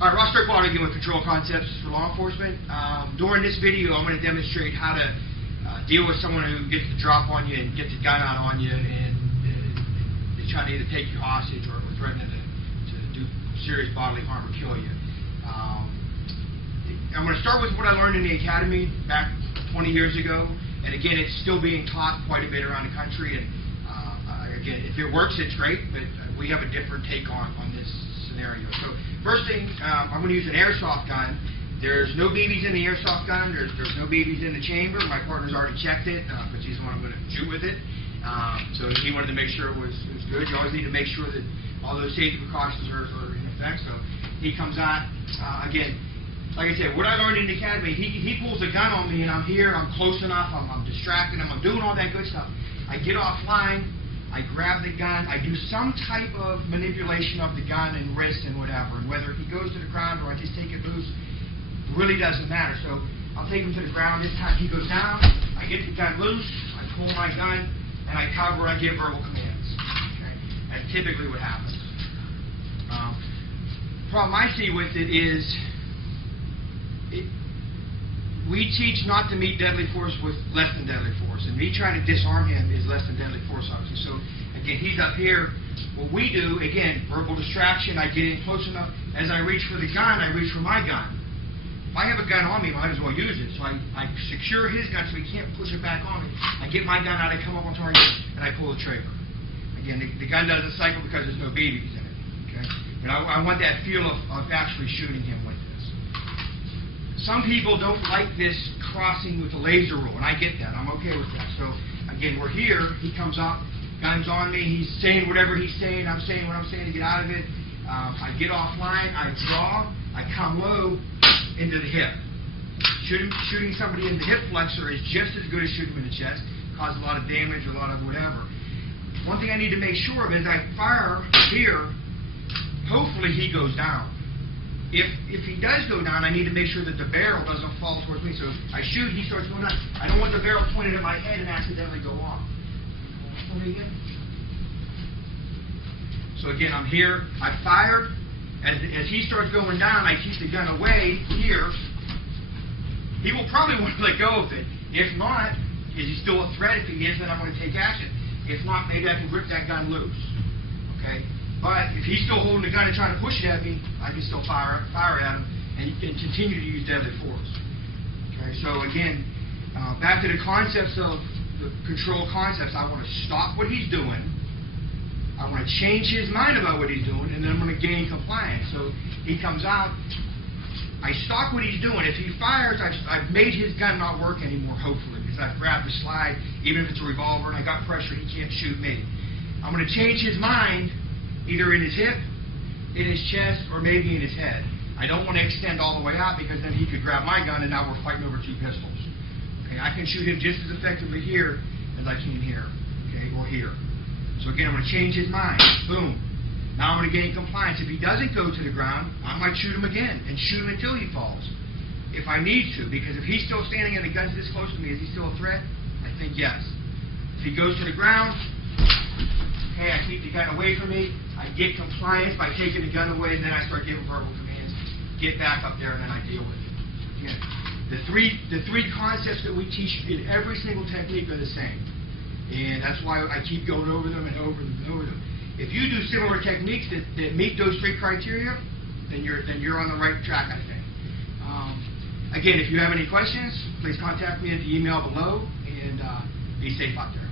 All right, Ross Strickwater again with Control Concepts for Law Enforcement. During this video, I'm going to demonstrate how to deal with someone who gets the drop on you and gets a gun out on you, and they try to either take you hostage or threaten to do serious bodily harm or kill you. I'm going to start with what I learned in the academy back 20 years ago, and again, it's still being taught quite a bit around the country. And again, if it works, it's great, but we have a different take on this scenario. So first thing, I'm going to use an airsoft gun. There's no BBs in the airsoft gun. There's no BBs in the chamber. My partner's already checked it because he's the one I'm going to shoot with it. So he wanted to make sure it was good. You always need to make sure that all those safety precautions are in effect. So he comes on. Again, like I said, what I learned in the academy, he pulls a gun on me and I'm here, I'm close enough, I'm distracting him, I'm doing all that good stuff. I get offline, I grab the gun, I do some type of manipulation of the gun and wrist and whatever, and whether he goes to the ground or I just take it loose, really doesn't matter. So I'll take him to the ground. This time he goes down, I get the gun loose, I pull my gun, and I cover, I give verbal commands. Okay? That's typically what happens. Problem I see with it is, we teach not to meet deadly force with less than deadly force, and me trying to disarm him is less than deadly force, obviously. So again, he's up here. What we do, again, verbal distraction. I get in close enough. As I reach for the gun, I reach for my gun. If I have a gun on me, I might as well use it. So I secure his gun so he can't push it back on me. I get my gun out, I come up on target, and I pull the trigger. Again, the gun doesn't cycle because there's no BBs in it. Okay? But I want that feel of actually shooting him with this. Some people don't like this crossing with the laser rule, and I get that. I'm okay with that. So, again, we're here. He comes up, gun's on me. He's saying whatever he's saying. I'm saying what I'm saying to get out of it. I get offline. I draw. I come low into the hip. Shooting somebody in the hip flexor is just as good as shooting him in the chest. Cause a lot of damage, a lot of whatever. One thing I need to make sure of is I fire here. Hopefully he goes down. If he does go down, I need to make sure that the barrel doesn't fall towards me. So I shoot, he starts going down. I don't want the barrel pointed at my head and accidentally go off. So again, I'm here. I fire. As he starts going down, I keep the gun away here. He will probably want to let go of it. If not, is he still a threat? If he is, then I'm going to take action. If not, maybe I can rip that gun loose. Okay? But if he's still holding the gun and trying to push it at me, I can still fire at him and continue to use deadly force. Okay, so again, back to the concepts of the control concepts. I want to stop what he's doing. I want to change his mind about what he's doing, and then I'm going to gain compliance. So he comes out. I stop what he's doing. If he fires, I've made his gun not work anymore, hopefully, because I've grabbed the slide. Even if it's a revolver and I got pressure, he can't shoot me. I'm going to change his mind, either in his hip, in his chest, or maybe in his head. I don't want to extend all the way out because then he could grab my gun and now we're fighting over two pistols. Okay, I can shoot him just as effectively here as I can here, okay, or here. So again, I'm going to change his mind. Boom. Now I'm going to gain compliance. If he doesn't go to the ground, I might shoot him again and shoot him until he falls. If I need to, because if he's still standing and the gun's this close to me, is he still a threat? I think yes. If he goes to the ground, okay, I keep the gun away from me. I get compliance by taking the gun away, and then I start giving verbal commands. Get back up there, and then I deal with it. Again, the three concepts that we teach in every single technique are the same, and that's why I keep going over them and over them and over them. If you do similar techniques that meet those three criteria, then you're on the right track, I think. Again, if you have any questions, please contact me at the email below, and be safe out there.